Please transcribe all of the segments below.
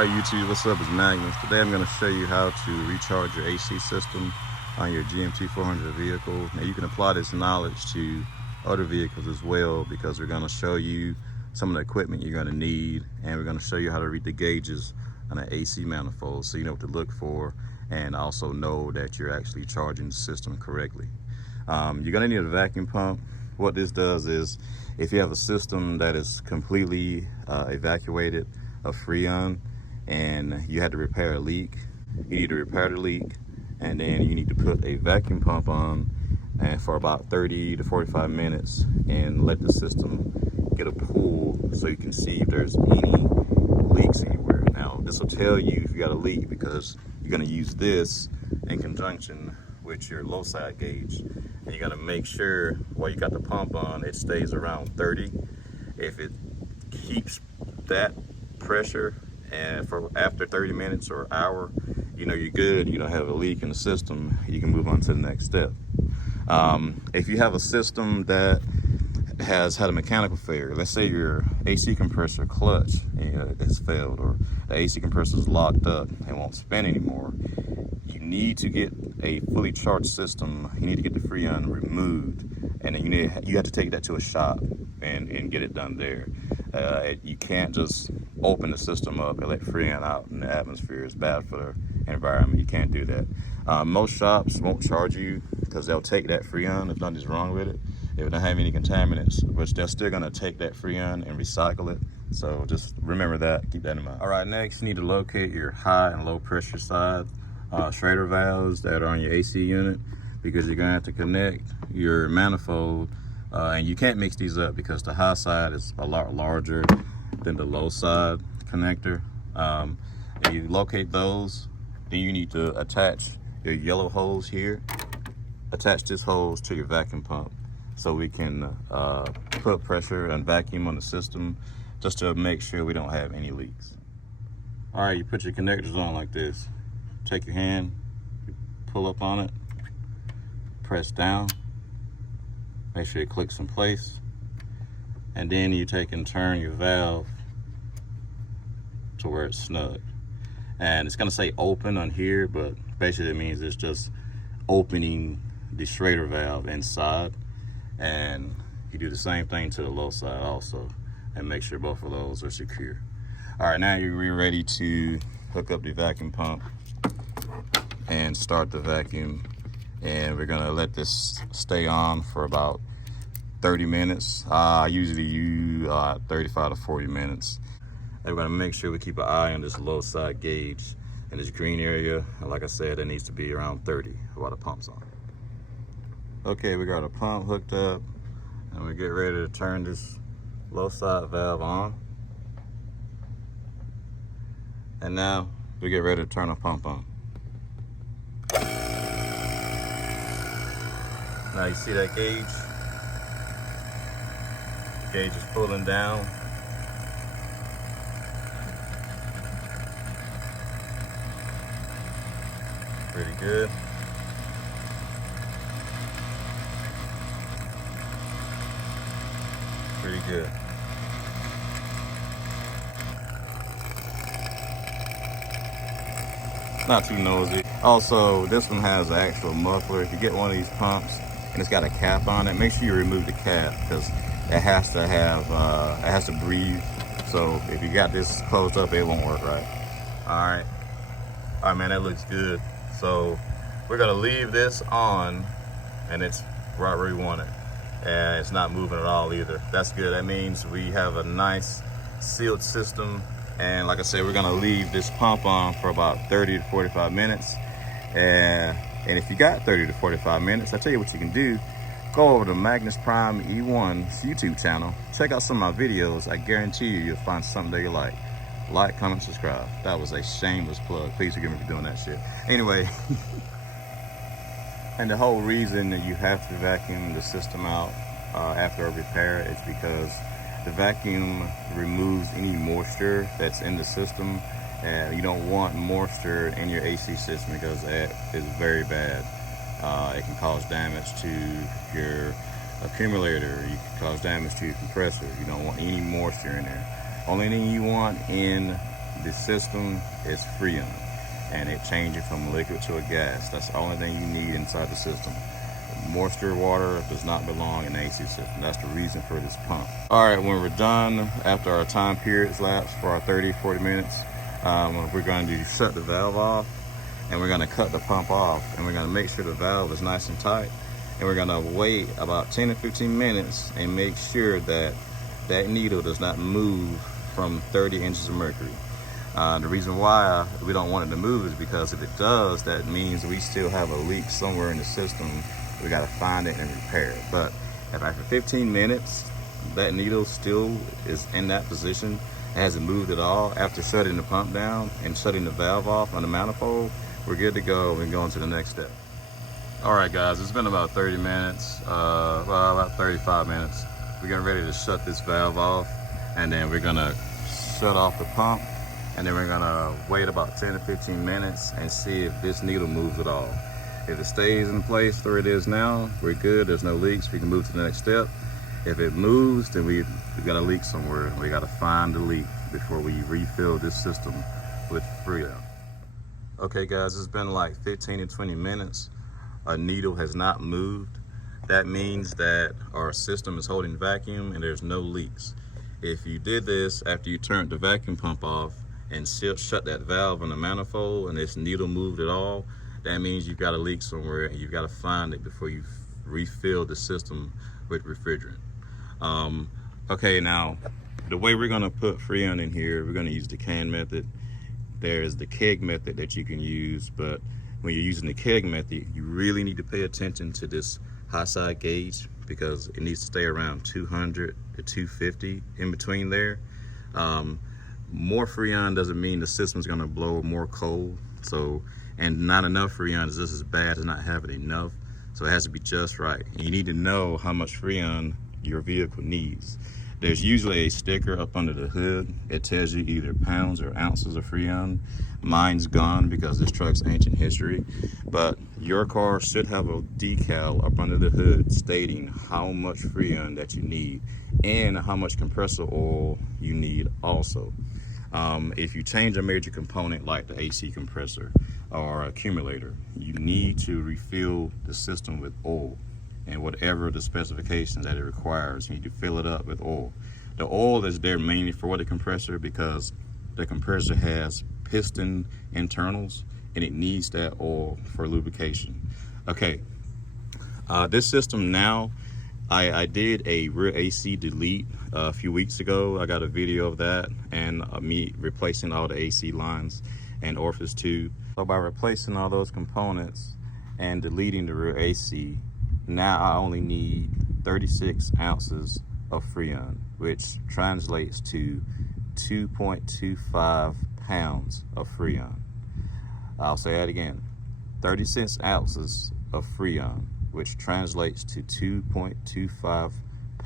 Alright YouTube, what's up? It's Magnus. Today I'm going to show you how to recharge your AC system on your GMT400 vehicle. Now you can apply this knowledge to other vehicles as well, because we're going to show you some of the equipment you're going to need, and we're going to show you how to read the gauges on an AC manifold so you know what to look for, and also know that you're actually charging the system correctly. You're going to need a vacuum pump. What this does is, if you have a system that is completely evacuated of Freon and you had to repair a leak, you need to repair the leak, and then you need to put a vacuum pump on and for about 30 to 45 minutes and let the system get a pull so you can see if there's any leaks anywhere. Now this will tell you if you got a leak, because you're going to use this in conjunction with your low side gauge, and you got to make sure while you got the pump on it stays around 30. If it keeps that pressure and for after 30 minutes or an hour, you know you're good, you don't have a leak in the system, you can move on to the next step. If you have a system that has had a mechanical failure, let's say your AC compressor clutch has failed, or the AC compressor is locked up and won't spin anymore, you need to get a fully charged system. You need to get the Freon removed, and then you have to take that to a shop and get it done there. You can't just open the system up and let Freon out in the atmosphere. It's bad for the environment. You can't do that. Most shops won't charge you because they'll take that Freon if nothing's wrong with it. If it don't have any contaminants, which they're still gonna take that Freon and recycle it. So just remember that, keep that in mind. All right, next you need to locate your high and low pressure side Schrader valves that are on your AC unit, because you're gonna have to connect your manifold, and you can't mix these up because the high side is a lot larger than the low side connector. And you locate those, then you need to attach your yellow hose here. Attach this hose to your vacuum pump so we can put pressure and vacuum on the system, just to make sure we don't have any leaks. All right, you put your connectors on like this. Take your hand, you pull up on it, press down, make sure it clicks in place, and then you take and turn your valve to where it's snug. And it's gonna say open on here, but basically it means it's just opening the Schrader valve inside. And you do the same thing to the low side also, and make sure both of those are secure. All right, now you're ready to hook up the vacuum pump and start the vacuum. And we're gonna let this stay on for about 30 minutes. I usually use 35 to 40 minutes. And we're gonna make sure we keep an eye on this low side gauge in this green area. And like I said, it needs to be around 30 while the pump's on. Okay, we got a pump hooked up, and we get ready to turn this low side valve on. And now we get ready to turn the pump on. Now you see that gauge? The gauge is pulling down. Pretty good. Pretty good. Not too nosy. Also, this one has an actual muffler. If you get one of these pumps and it's got a cap on it, make sure you remove the cap, because it has to have, it has to breathe. So if you got this closed up, it won't work right. All right, man, that looks good. So we're gonna leave this on, and it's right where we want it. And it's not moving at all either. That's good. That means we have a nice sealed system. And like I said, we're gonna leave this pump on for about 30 to 45 minutes. And if you got 30 to 45 minutes, I tell you what you can do. Go over to Magnus Prime E1's YouTube channel. Check out some of my videos. I guarantee you'll find something that you like. Like, comment, subscribe. That was a shameless plug. Please forgive me for doing that shit. Anyway. And the whole reason that you have to vacuum the system out after a repair is because the vacuum removes any moisture that's in the system, and you don't want moisture in your AC system because that is very bad. It can cause damage to your accumulator, you can cause damage to your compressor. You don't want any moisture in there. Only thing you want in the system is Freon, and it changes from liquid to a gas. That's the only thing you need inside the system. Moisture water does not belong in the AC system. That's the reason for this pump. All right, when we're done, after our time periods lapse for our 30-40 minutes, we're going to shut the valve off, and we're going to cut the pump off, and we're going to make sure the valve is nice and tight, and we're going to wait about 10 to 15 minutes and make sure that that needle does not move from 30 inches of mercury. The reason why we don't want it to move is because if it does, that means we still have a leak somewhere in the system. We got to find it and repair it. But if after 15 minutes that needle still is in that position, it hasn't moved at all, after shutting the pump down and shutting the valve off on the manifold, we're good to go and go on to the next step. All right, guys, it's been about 30 minutes, well, about 35 minutes. We're getting ready to shut this valve off, and then we're gonna shut off the pump, and then we're gonna wait about 10 to 15 minutes and see if this needle moves at all. If it stays in place where it is now, we're good, there's no leaks, we can move to the next step. If it moves, then we've got a leak somewhere. We gotta find the leak before we refill this system with Freon. Okay guys, it's been like 15 to 20 minutes. A needle has not moved. That means that our system is holding vacuum and there's no leaks. If you did this after you turned the vacuum pump off and shut that valve on the manifold and this needle moved at all, that means you've got a leak somewhere and you've got to find it before you refill the system with refrigerant. Okay, now the way we're going to put Freon in here, we're going to use the can method. There's the keg method that you can use, but when you're using the keg method, you really need to pay attention to this high side gauge because it needs to stay around 200 to 250 in between there. More Freon doesn't mean the system's going to blow more cold. So, and not enough Freon is just as bad as not having enough. So it has to be just right. And you need to know how much Freon your vehicle needs. There's usually a sticker up under the hood. It tells you either pounds or ounces of Freon. Mine's gone because this truck's ancient history, but your car should have a decal up under the hood stating how much Freon that you need and how much compressor oil you need also. If you change a major component like the AC compressor or accumulator, you need to refill the system with oil. And whatever the specifications that it requires, you need to fill it up with oil. The oil is there mainly for the compressor because the compressor has piston internals and it needs that oil for lubrication. Okay, this system now, I did a rear AC delete a few weeks ago. I got a video of that and me replacing all the AC lines and orifice tube. So by replacing all those components and deleting the rear AC, now I only need 36 ounces of Freon, which translates to 2.25 pounds of Freon. I'll say that again, 36 ounces of Freon, which translates to 2.25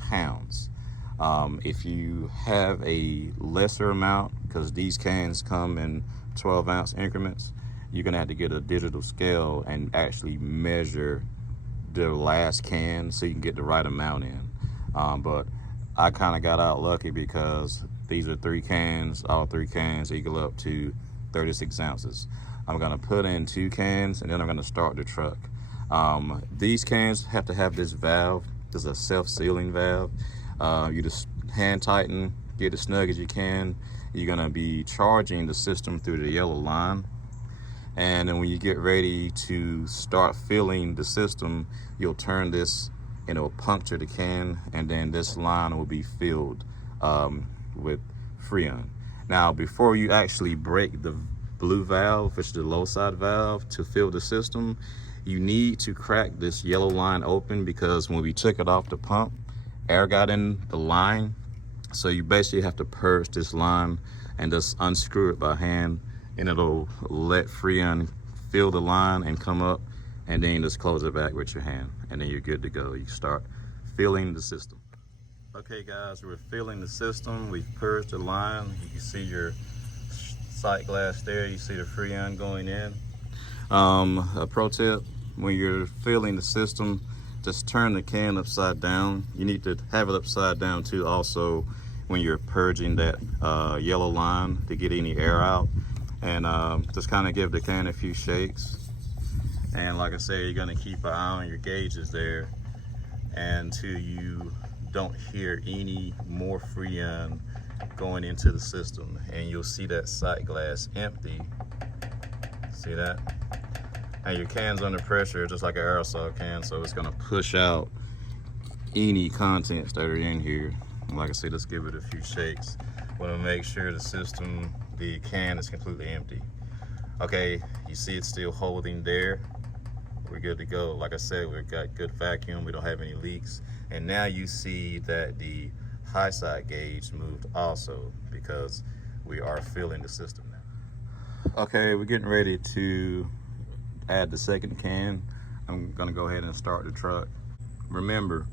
pounds. If you have a lesser amount, because these cans come in 12-ounce increments, you're gonna have to get a digital scale and actually measure the last can so you can get the right amount in. But I kind of got out lucky because these are 3 cans, all 3 cans equal up to 36 ounces. I'm gonna put in 2 cans and then I'm gonna start the truck. These cans have to have this valve. This is a self-sealing valve. You just hand tighten, get as snug as you can. You're gonna be charging the system through the yellow line. And then when you get ready to start filling the system, you'll turn this and it'll puncture the can, and then this line will be filled with Freon. Now, before you actually break the blue valve, which is the low side valve, to fill the system, you need to crack this yellow line open because when we took it off the pump, air got in the line. So you basically have to purge this line and just unscrew it by hand, and it'll let Freon fill the line and come up, and then you just close it back with your hand, and then you're good to go. You start filling the system. Okay guys, we're filling the system. We've purged the line. You can see your sight glass there. You see the Freon going in. A pro tip, when you're filling the system, just turn the can upside down. You need to have it upside down too also when you're purging that yellow line to get any air out. And just kind of give the can a few shakes. And like I said, you're gonna keep an eye on your gauges there until you don't hear any more Freon going into the system. And you'll see that sight glass empty. See that? And your can's under pressure, just like an aerosol can, so it's gonna push out any contents that are in here. And like I said, let's give it a few shakes. Want to make sure the can is completely empty. Okay, you see it's still holding there. We're good to go. Like I said, we've got good vacuum. We don't have any leaks. And now you see that the high side gauge moved also, because we are filling the system now. Okay, we're getting ready to add the second can. I'm gonna go ahead and start the truck. Remember,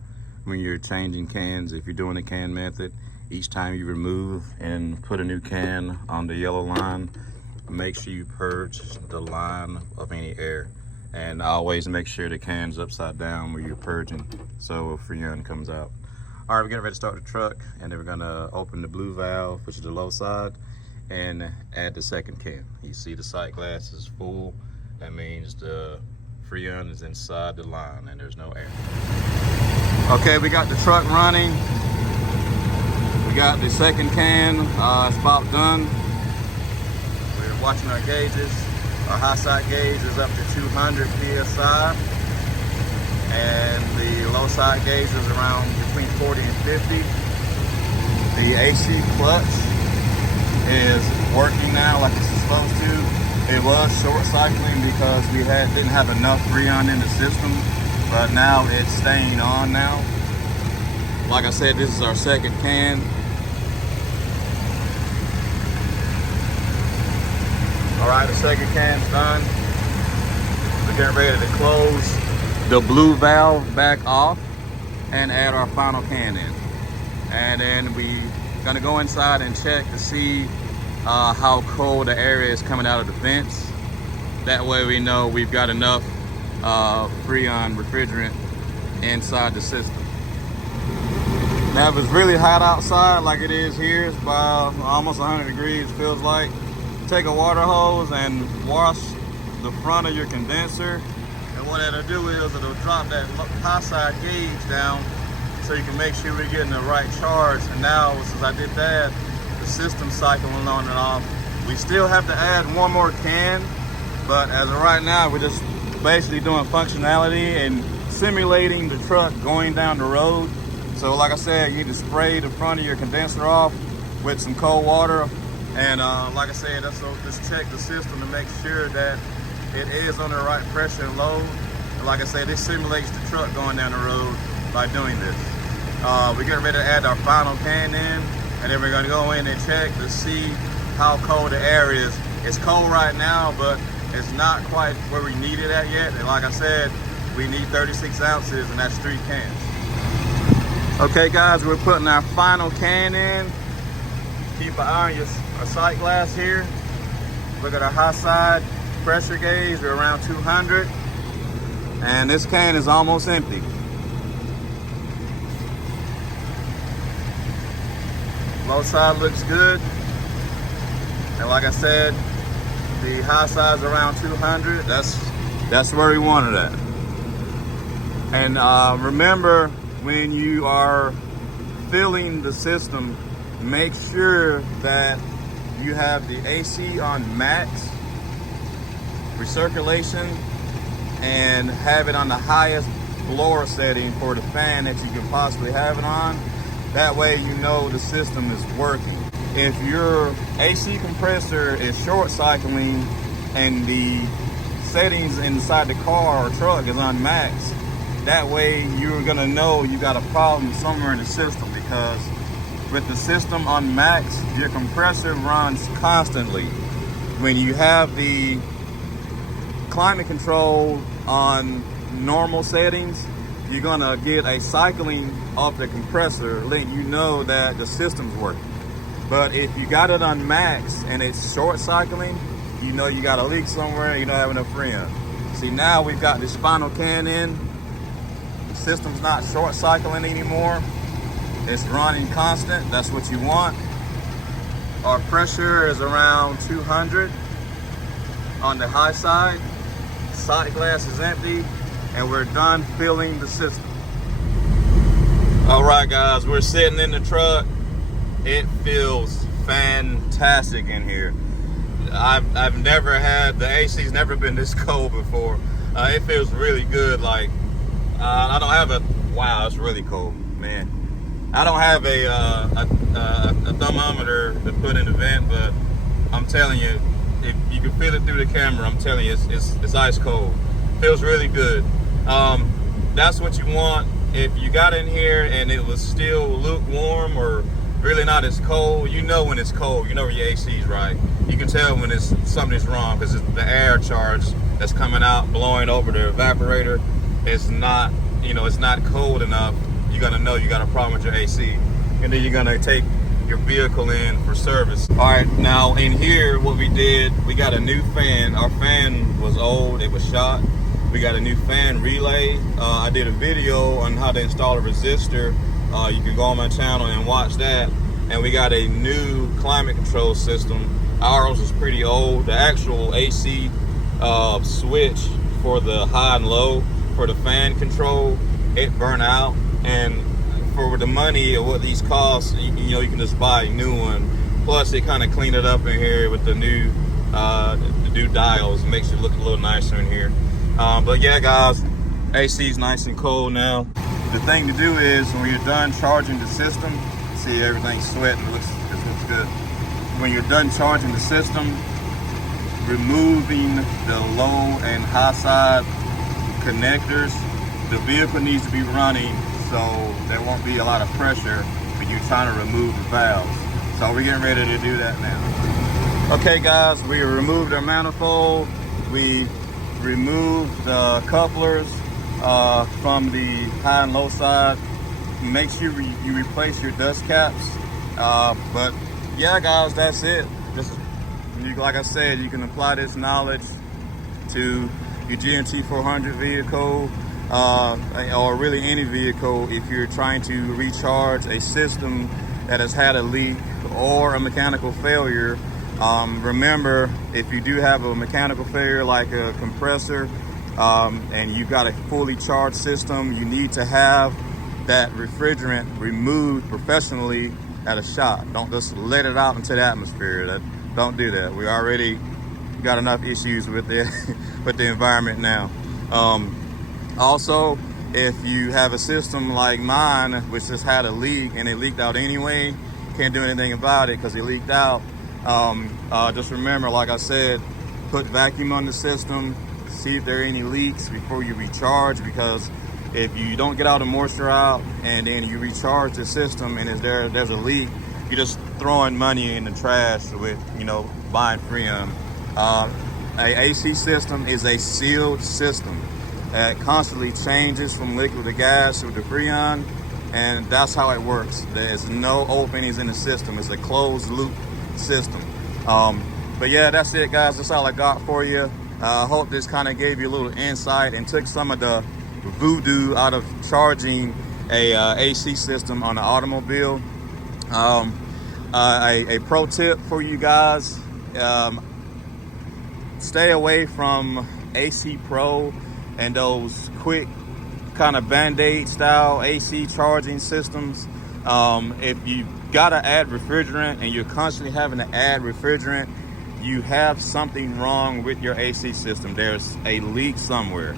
when you're changing cans, if you're doing the can method, each time you remove and put a new can on the yellow line, make sure you purge the line of any air. And always make sure the can's upside down where you're purging, so Freon comes out. All right, we're getting ready to start the truck, and then we're gonna open the blue valve, which is the low side, and add the second can. You see the sight glass is full. That means the Freon is inside the line and there's no air. Okay, we got the truck running. We got the second can, it's about done. We're watching our gauges. Our high side gauge is up to 200 PSI. And the low side gauge is around between 40 and 50. The AC clutch is working now like it's supposed to. It was short cycling because we didn't have enough Freon in the system, but now it's staying on now. Like I said, this is our second can. All right, the second can's done. We're getting ready to close the blue valve back off and add our final can in. And then we're gonna go inside and check to see how cold the air is coming out of the vents. That way we know we've got enough Freon refrigerant inside the system. Now if it's really hot outside like it is here, it's about almost 100 degrees, feels like, take a water hose and wash the front of your condenser. And what it'll do is it'll drop that high side gauge down so you can make sure we're getting the right charge. And now, since I did that, the system's cycling on and off. We still have to add one more can, but as of right now, we're just basically doing functionality and simulating the truck going down the road. So like I said, you need to spray the front of your condenser off with some cold water. And like I said, just check the system to make sure that it is on the right pressure and load. And like I said, this simulates the truck going down the road by doing this. We're getting ready to add our final can in, and then we're gonna go in and check to see how cold the air is. It's cold right now, but it's not quite where we need it at yet. And like I said, we need 36 ounces, and that's 3 cans. Okay guys, we're putting our final can in. Keep an eye on our sight glass here. Look at our high side pressure gauge, we're around 200. And this can is almost empty. Low side looks good. And like I said, the high side's around 200. That's where we want it at. And remember, when you are filling the system, make sure that you have the AC on max recirculation and have it on the highest blower setting for the fan that you can possibly have it on. That way you know the system is working. If your AC compressor is short cycling and the settings inside the car or truck is on max, that way you're gonna know you got a problem somewhere in the system, because with the system on max, your compressor runs constantly. When you have the climate control on normal settings, you're gonna get a cycling of the compressor letting you know that the system's working. But if you got it on max and it's short cycling, you know you got a leak somewhere, you don't have enough Freon. See, now we've got this final can in. The system's not short cycling anymore. It's running constant. That's what you want. Our pressure is around 200 on the high side. Side glass is empty, and we're done filling the system. All right, guys, we're sitting in the truck. It feels fantastic in here. I've never had, the AC's never been this cold before. It feels really good. Like, I don't have a, wow, it's really cold, man. I don't have a thermometer to put in the vent, but I'm telling you, if you can feel it through the camera, I'm telling you, it's ice cold. Feels really good. That's what you want. If you got in here and it was still lukewarm or really not as cold, you know when it's cold. You know where your AC's right. You can tell when something's wrong because the air charge that's coming out, blowing over the evaporator, is not, it's not cold enough. You're gonna know you got a problem with your AC, and then you're gonna take your vehicle in for service. All right, now in here, what we did, we got a new fan. Our fan was old, it was shot. We got a new fan relay. I did a video on how to install a resistor. You can go on my channel and watch that. And we got a new climate control system. Ours is pretty old. The actual AC switch for the high and low for the fan control, it burned out. And for the money of what these cost, you can just buy a new one. Plus, it kind of cleaned it up in here with the new dials. It makes it look a little nicer in here. But yeah, guys, AC is nice and cold now. The thing to do is when you're done charging the system, see everything's sweating, it looks good. When you're done charging the system, removing the low and high side connectors, the vehicle needs to be running so there won't be a lot of pressure when you're trying to remove the valves. So we're getting ready to do that now. Okay guys, we removed our manifold. We removed the couplers from the high and low side. Make sure you replace your dust caps. But yeah guys, that's it. Like I said, you can apply this knowledge to your GMT400 vehicle or really any vehicle if you're trying to recharge a system that has had a leak or a mechanical failure. Remember, if you do have a mechanical failure like a compressor and you got a fully charged system, you need to have that refrigerant removed professionally at a shop. Don't just let it out into the atmosphere. Don't do that. We already got enough issues with the with the environment now. Also, if you have a system like mine, which just had a leak and it leaked out anyway, can't do anything about it because it leaked out. Just remember, like I said, put vacuum on the system, see if there are any leaks before you recharge, because if you don't get all the moisture out and then you recharge the system and there's a leak, you're just throwing money in the trash with, buying Freon. A AC system is a sealed system that constantly changes from liquid to gas with the Freon, and that's how it works. There's no openings in the system. It's a closed loop system. But yeah, that's it guys. That's all I got for you. I hope this kind of gave you a little insight and took some of the voodoo out of charging a AC system on an automobile. A pro tip for you guys, stay away from AC Pro and those quick kind of Band-Aid style AC charging systems. If you gotta add refrigerant and you're constantly having to add refrigerant, you have something wrong with your AC system. There's a leak somewhere.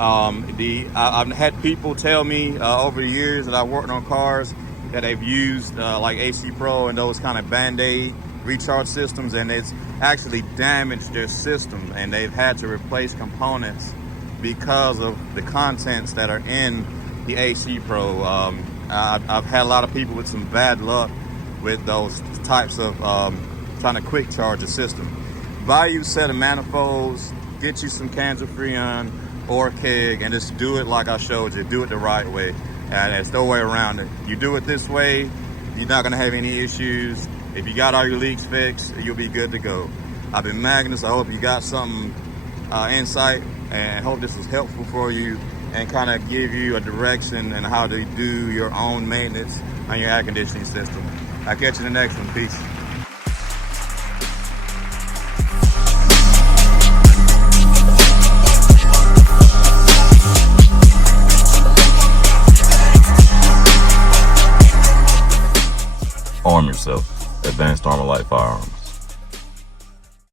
I've had people tell me over the years that I worked on cars that they've used like AC Pro and those kind of Band-Aid recharge systems, and it's actually damaged their system and they've had to replace components because of the contents that are in the AC Pro. I've had a lot of people with some bad luck with those types of trying to quick charge a system. Buy you a set of manifolds, get you some cans of Freon or a keg, and just do it like I showed you. Do it the right way, and there's no way around it. You do it this way, you're not gonna have any issues. If you got all your leaks fixed, you'll be good to go. I've been Magnus. I hope you got some insight, and hope this was helpful for you and kind of give you a direction and how to do your own maintenance on your air conditioning system. I'll catch you in the next one. Peace. Arm yourself. Advanced Armor Light Firearms.